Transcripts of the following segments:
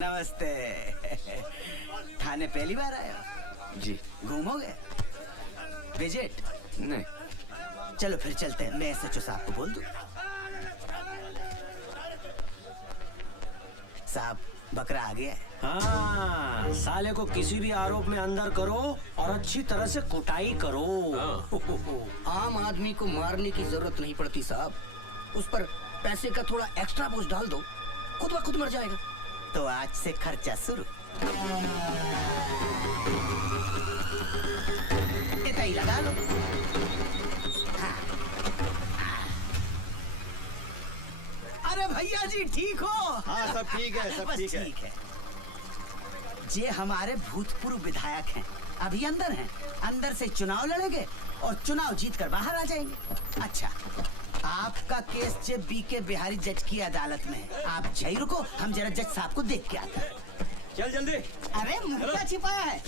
नमस्ते। थाने पहली बार आए हो? जी। घूमोगे? विजिट? नहीं। चलो फिर चलते हैं। मैं एसएचओ साहब को बोल दूं। साहब बकरा आ गया है। हाँ, साले को किसी भी आरोप में अंदर करो और अच्छी तरह से कुटाई करो। आम आदमी को मारने की जरूरत नहीं पड़ती साहब, उस पर पैसे का थोड़ा एक्स्ट्रा बोझ डाल दो, खुद ब खुद मर जाएगा। तो आज से खर्चा शुरू। इतना ही लगा लो। अरे भैया जी ठीक हो? हाँ सब ठीक है, सब बस ठीक है। ठीक है। ये हमारे भूतपूर्व विधायक हैं, अभी अंदर हैं। अंदर से चुनाव लड़ेंगे और चुनाव जीतकर बाहर आ जाएंगे। अच्छा, आपका केस जे बीके बिहारी जज की अदालत में है। आप जय रुको, हम जरा जज साहब को देख के आते हैं। चल जल्दी। अरे मुर्गा छिपाया है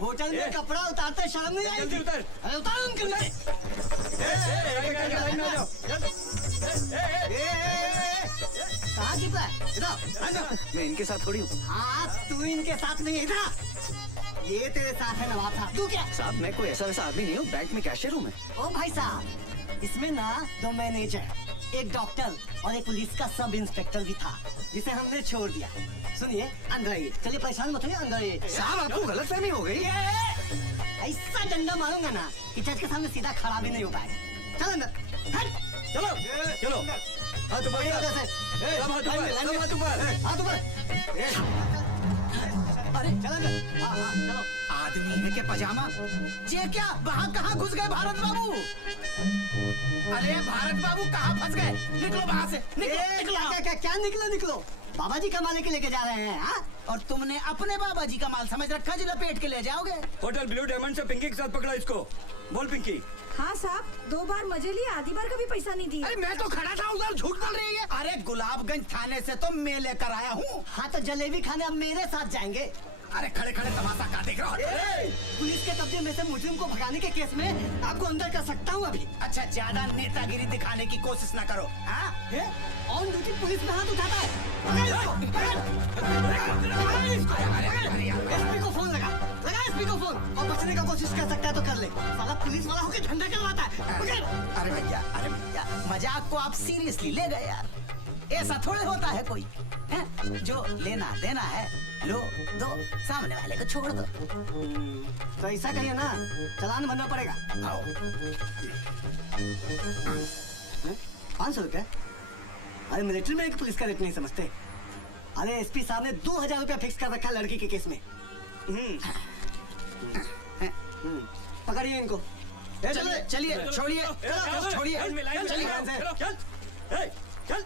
होटल में, कपड़ा उतारते शर्म नहीं जल्दी आएगी? उतर। अरे उतारो उनके लिए। कहाँ छिपा है? इधर। मैं इनके साथ थोड़ी हूँ। हाँ तू इनके साथ नहीं है, इधर। ये तेरे साथ है नवाब साहब। तू क्या? साहब मैं कोई ऐसा वैसा आदमी नहीं हूँ, बैंक में कैशियर हूँ मैं। ओ भाई साहब, इसमें ना 2 मैनेजर, एक डॉक्टर और एक पुलिस का सब इंस्पेक्टर भी था, जिसे हमने छोड़ दिया। सुनिए, अंदर आइए। चलिए परेशान मत होइए, अंदर आइए। साहब आपको गलतफहमी हो गई। ऐसा डंडा मारूंगा ना कि जज के सामने सीधा खड़ा भी नहीं हो पाएगा। चल अंदर। हट। चलो चलो। हाथ ऊपर बढ़िया कर। वजह से। सब हाथ ऊपर, लाइन में, सब हाथ ऊपर। हाथ ऊपर। अरे चलो अंदर। हाँ हाँ चलो। आदमी है के पजामा? ये क्या वहाँ कहाँ घुस गए भारत बाबू? अरे भारत बाबू कहाँ फंस गए? निकलो वहाँ से। निकलो। क्या निकलो? बाबा जी का माल के लेके जा रहे हैं? हाँ? और तुमने अपने बाबा जी का माल समझ रखा जो लपेट के ले जाओगे? होटल ब्लू डायमंड से पिंकी के साथ पकड़ा इसको। बोल पिंकी। हाँ साहब, 2 बार मजे लिए, आधी बार का भी पैसा नहीं दिया। अरे मैं तो खड़ा था उधर, झूठ बोल रही है। अरे गुलाबगंज थाने से तो मैं लेकर आया हूँ। हाँ तो जलेबी खाने अब मेरे साथ जाएंगे। अरे खड़े खड़े तमाशा का देख रहे हो? पुलिस के कब्जे में से मुजरिम को भगाने के केस में आपको अंदर कर सकता हूँ अभी। अच्छा, ज्यादा नेतागिरी दिखाने की कोशिश न करो। हाँ? ऑन ड्यूटी पुलिस में हाथ उठाता है। एसपी को फोन लगा एसपी को फोन, और बचने का कोशिश कर सकता है तो कर ले। साला पुलिस वाला होकर झंडा चलवाता है। अरे भैया मजाक को आप सीरियसली ले गए यार। ऐसा थोड़े होता है कोई है? जो लेना देना है लो दो, सामने वाले को छोड़ दो। तो ऐसा कहिए ना, चालान भरना पड़ेगा। आओ। 500 रुपया? अरे मिलिट्री में एक पुलिस का रेट नहीं समझते। अरे एसपी साहब ने 2000 रुपया फिक्स कर रखा लड़की के केस में। पकड़िए इनको। चलिए छोड़िए चल।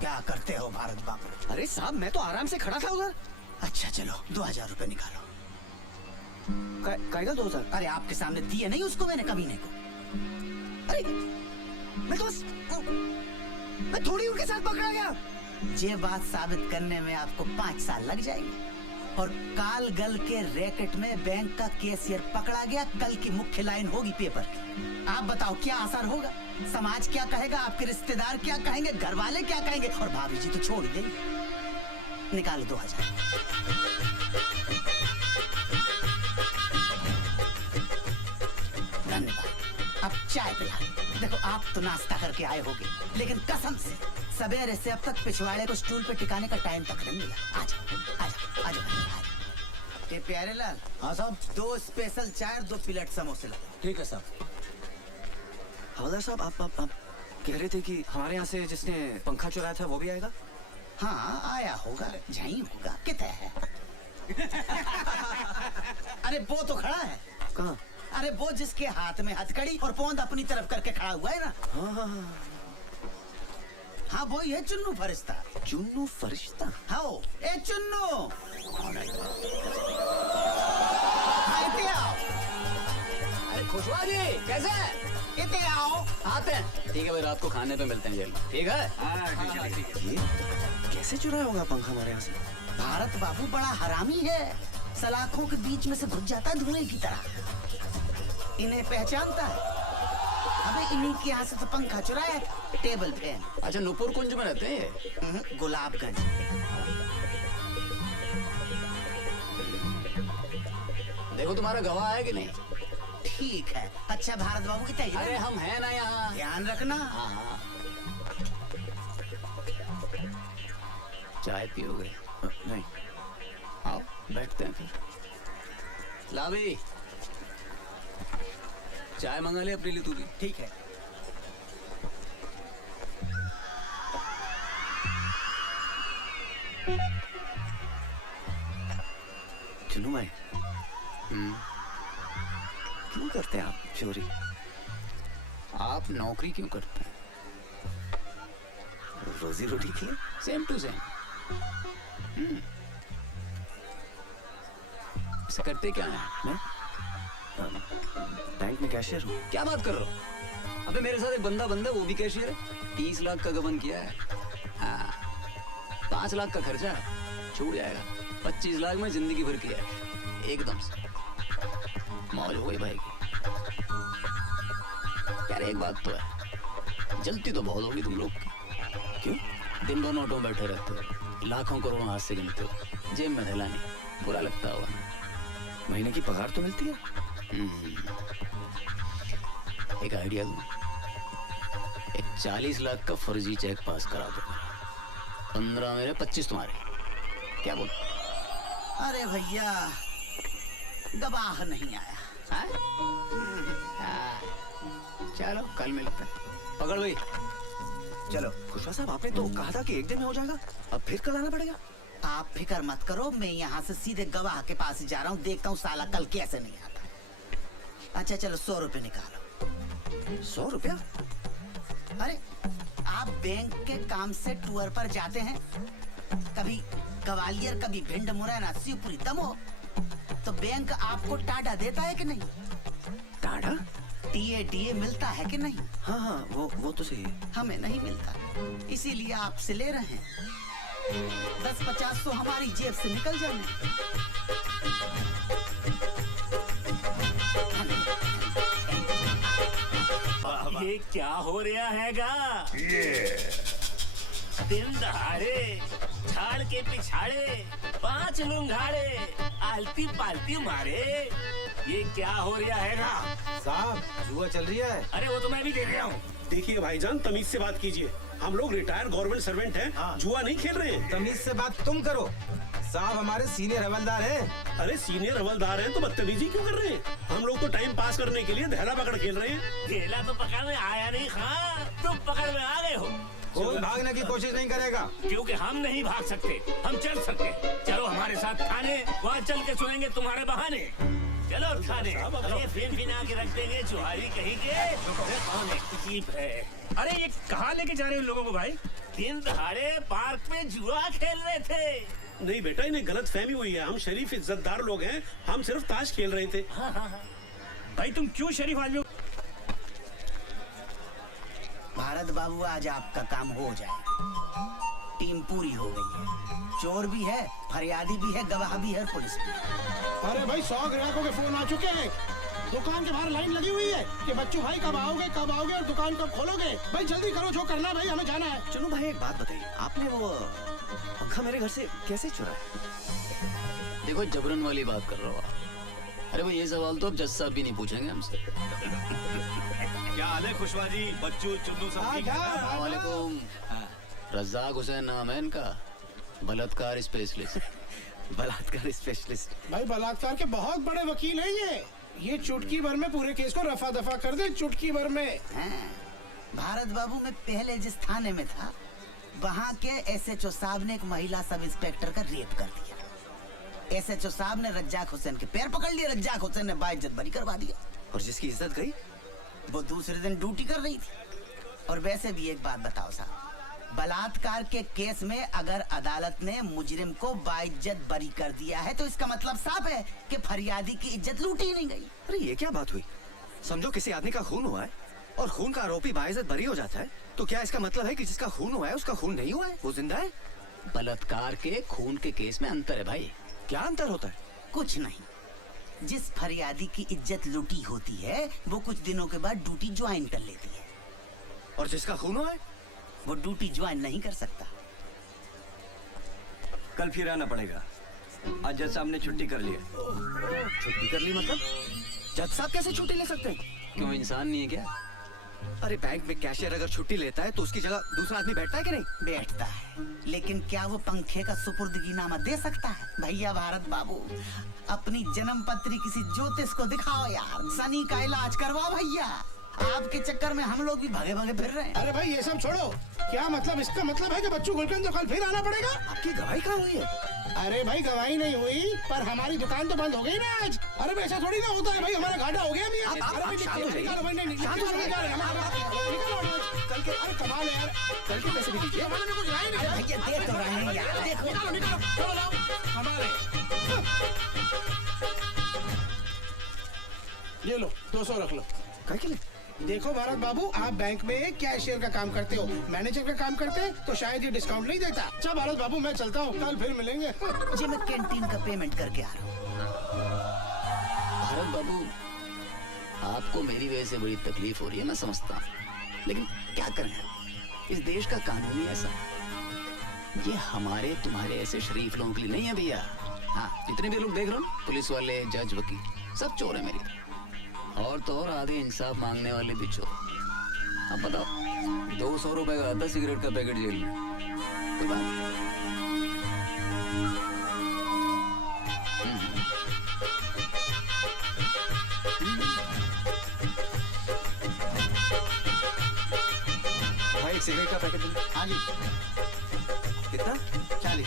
क्या करते हो भारत बाबू? अरे साहब मैं तो आराम से खड़ा था उधर। अच्छा चलो 2000 रुपए निकालो। कायदा 2000? अरे आपके सामने दिए नहीं उसको मैंने कमीने को। अरे मैं तो बस मैं थोड़ी उनके साथ पकड़ा गया। ये बात साबित करने में आपको 5 साल लग जाएंगे। और काल गल के रैकेट में बैंक का कैशियर पकड़ा गया। कल की मुख्य लाइन होगी पेपर की। आप बताओ क्या असर होगा? समाज क्या कहेगा? आपके रिश्तेदार क्या कहेंगे? घर वाले क्या कहेंगे? और भाभी जी तो छोड़ देंगे। निकालो 2000। धन्यवाद। अब चाय पिला। देखो आप तो नाश्ता करके आए होगे, लेकिन कसम से सवेरे से अब तक पिछवाड़े को स्टूल पे टिकाने का टाइम तक नहीं मिला। आजा। ये प्यारे लाल। हाँ साहब। 2 स्पेशल चाय और 2 प्लेट समोसे लगा। ठीक है साहब। हवलदार साहब आप कह रहे थे कि हमारे यहाँ से जिसने पंखा चुराया था वो भी आएगा? हाँ आया होगा, यहीं होगा। कितना है? अरे वो तो खड़ा है। कहाँ? अरे वो जिसके हाथ में हथकड़ी और पोंद अपनी तरफ करके खड़ा हुआ है ना। हाँ वो ये चुन्नू फरिश्ता। चुन्नू फरिश्ता? हाँ ए चुन्नू। इते आओ। अरे खुशवा जी कैसे हैं? इते आओ। आते हैं। ठीक है भाई, रात को खाने पे मिलते हैं जेल में। ठीक है? ये कैसे चुराया होगा पंखा हमारे यहाँ से? भारत बाबू बड़ा हरामी है। सलाखों के बीच में से घुस जाता है धुएं की तरह। इन्हें पहचानता है। अबे इन्हीं के यहाँ से तो पंखा चुराया, टेबल फैन। अच्छा, नूपुर कुंज में रहते हैं? गुलाबगंज। देखो तुम्हारा गवाह है कि नहीं? ठीक है। अच्छा भारत बाबू की तय अरे हम हैं ना यहाँ। ध्यान रखना। हाँ हाँ। चाय पियोगे? नहीं। आओ बैठते हैं फिर। ला भाई चाय मंगा ले अपने लिए तू भी। ठीक है। चुनू भाई, क्यों करते हैं आप चोरी? आप नौकरी क्यों करते हैं? रोजी रोटी के लिए। Same to same. इसे करते क्या है? मैं बैंक में कैशियर हूँ। क्या बात कर रहे हो? अबे मेरे साथ एक बंदा वो भी कैशियर है। 30 लाख का गबन किया है। हाँ 5 लाख का खर्चा छूट जाएगा। 25 लाख में जिंदगी भर किया है एकदम से। मौज हो गई भाई की। यार एक बात तो है, जलती तो बहुत होगी तुम लोग की। क्यों? दिन भर नोटों में बैठे रहते हो, लाखों करोड़ों हाथ से गिनते हो, जेब में थैला नहीं। बुरा लगता होगा। महीने की पगार तो मिलती है। एक आइडिया दूं, एक 40 लाख का फर्जी चेक पास करा दो। 15 मेरे 25 तुम्हारे। क्या बोल? अरे भैया गवाह नहीं आया। चलो कल मिलते हैं। पकड़ भाई। चलो खुशवा साहब, आपने तो कहा था कि एक दिन में हो जाएगा, अब फिर कल आना पड़ेगा। आप फिक्र मत करो, मैं यहाँ से सीधे गवाह के पास ही जा रहा हूँ। देखता हूँ साला कल कैसे नहीं आता। अच्छा चलो 100 रुपए निकालो। 100 रुपया? अरे आप बैंक के काम से टूर पर जाते हैं, कभी ग्वालियर कभी भिंड मुरैना शिवपुरी दमोह, तो बैंक आपको टाडा देता है कि नहीं? टाडा? टीए मिलता है कि नहीं? हाँ हाँ वो तो सही है। हमें नहीं मिलता, इसीलिए आपसे ले रहे हैं। 10-50 तो हमारी जेब से निकल जाएंगे। ये क्या हो रहा हैगा? दिन दहाड़े झाड़ के पिछाड़े 5 लुंगाड़े आलती पालती मारे, ये क्या हो रहा हैगा? साहब जुआ चल रही है। अरे वो तो मैं भी देख रहा हूँ। देखिए भाईजान, तमीज से बात कीजिए। हम लोग रिटायर्ड गवर्नमेंट सर्वेंट हैं, जुआ नहीं खेल रहे हैं। तमीज से बात तुम करो, साहब हमारे सीनियर हवलदार हैं। अरे सीनियर हवलदार हैं तो बदतमीजी क्यों कर रहे हैं? हम लोग तो टाइम पास करने के लिए धैला पकड़ खेल रहे हैं। केला तो पकड़ में आया नहीं खां, तुम पकड़ में आ गए हो। कोई भागने की कोशिश नहीं करेगा, क्योंकि हम नहीं भाग सकते, हम चल सकते। चलो हमारे साथ थाने, वहाँ चल के सुनेंगे तुम्हारे बहाने। चलो थाने, ये फिना के रख देंगे चुहारी कहीं के। कौन है तकलीफ है? अरे ये कहाँ लेके जा रहे हैं उन लोगों को भाई? दिन दहाड़े पार्क में जुआ खेल रहे थे। नहीं बेटा, इन्हें गलत फहमी हुई है। हम शरीफ इज्जतदार लोग हैं, हम सिर्फ ताश खेल रहे थे। भाई तुम क्यों शरीफ आदमी हो? भारत बाबू आज आपका काम हो जाएगा। टीम पूरी हो गई है, चोर भी है, फरियादी भी है, गवाह भी है, पुलिस भी है। अरे भाई 100 ग्राहकों के फोन आ चुके हैं। दुकान के बाहर लाइन लगी हुई है कि बच्चू भाई कब आओगे और दुकान कब खोलोगे। भाई जल्दी करो, जो करना है भाई, हमें जाना है। चलो भाई एक बात बताइए, आपने वो पंखा मेरे घर से कैसे चुराया? देखो जबरन वाली बात कर रहे हो आप। अरे भाई ये सवाल तो अब जज साहब भी नहीं पूछेंगे हमसे। क्या हाल है खुशवा जी? बच्चू चुन्नू सब ठीक है? अस्सलाम वालेकुम। रज़ाक हुसैन नाम है इनका, बलात्कार स्पेशलिस्ट। बलात्कार स्पेशलिस्ट? भाई बलात्कार के बहुत बड़े वकील हैं ये चुटकी भर में पूरे केस को रफा दफा कर दे, चुटकी भर में। भारत बाबू में पहले जिस थाने में था, वहाँ के SHO साहब ने एक महिला सब इंस्पेक्टर का रेप कर दिया। SHO साहब ने रज्जाक हुसैन के पैर पकड़ लिए, रज्जाक हुसैन ने बाइज्जत बरी करवा दिया। और जिसकी इज्जत गई वो दूसरे दिन ड्यूटी कर रही थी। और वैसे भी एक बात बताओ साहब, बलात्कार के केस में अगर अदालत ने मुजरिम को बाइज्जत बरी कर दिया है तो इसका मतलब साफ है कि फरियादी की इज्जत लूटी ही नहीं गई। अरे ये क्या बात हुई? समझो किसी आदमी का खून हुआ है और खून का आरोपी बाइज्जत बरी हो जाता है, तो क्या इसका मतलब है कि जिसका खून हुआ है उसका खून नहीं हुआ है, वो जिंदा है? बलात्कार के खून के केस में अंतर है भाई। क्या अंतर होता है? कुछ नहीं, जिस फरियादी की इज्जत लूटी होती है वो कुछ दिनों के बाद ड्यूटी ज्वाइन कर लेती है, और जिसका खून हुआ है वो ड्यूटी ज्वाइन नहीं कर सकता। कल फिर आना पड़ेगा। आज जज साहब ने छुट्टी कर ली है। छुट्टी कर ली मतलब? जज साहब कैसे छुट्टी ले सकते हैं? क्यों इंसान नहीं है क्या? अरे बैंक में कैशियर अगर छुट्टी लेता है तो उसकी जगह दूसरा आदमी बैठता है कि नहीं? बैठता है, लेकिन क्या वो पंखे का सुपुर्दगीनामा दे सकता है? भैया भारत बाबू, अपनी जन्म पत्री किसी ज्योतिष को दिखाओ यार, सनी का इलाज करवाओ भैया। आपके चक्कर में हम लोग भी भागे भागे फिर रहे हैं। अरे भाई ये सब छोड़ो, क्या मतलब? इसका मतलब है कि बच्चू गुलकंद तो कल फिर आना पड़ेगा। आपकी गवाही कहाँ हुई है? अरे भाई गवाही नहीं हुई, पर हमारी दुकान तो बंद हो गई ना आज। अरे भाई ऐसा थोड़ी ना होता है भाई, हमारा घाटा हो गया भैया। आप अरे भाई शांत हो जाइए। निकालो भाई, नहीं शांत हो जाइए। कल के, अरे कमाल है यार, कल के पैसे भी दीजिए। हमारे में कुछ रहा ही नहीं। अरे भैया दे तो रहे हैं यार, देखो। निकालो निकालो, चलो लाओ, कमाल है। ये लो 200 रख लो। क्या के लिए? देखो भारत बाबू, आप बैंक में कैशियर का काम करते हो, मैनेजर का काम करते हैं तो शायद ये डिस्काउंट नहीं देता। अच्छा भारत बाबू मैं चलता हूँ, कल फिर मिलेंगे। जी मैं कैंटीन का पेमेंट करके आ रहा हूँ। भारत बाबू, आपको मेरी वजह से बड़ी तकलीफ हो रही है, मैं समझता हूँ, लेकिन क्या करें, इस देश का कानून ही ऐसा। ये हमारे तुम्हारे ऐसे शरीफ लोगों के लिए नहीं है भैया। हाँ, जितने भी लोग देख रहे हो, पुलिस वाले, जज, वकील, सब चोर है मेरी। और तो और आधे इंसाफ मांगने वाले भी चोर। अब बताओ, 200 रुपए का आता सिगरेट का पैकेट जेल में, कोई बात नहीं। भाई एक सिगरेट का पैकेट दो। हाँ जी, कितना? 40।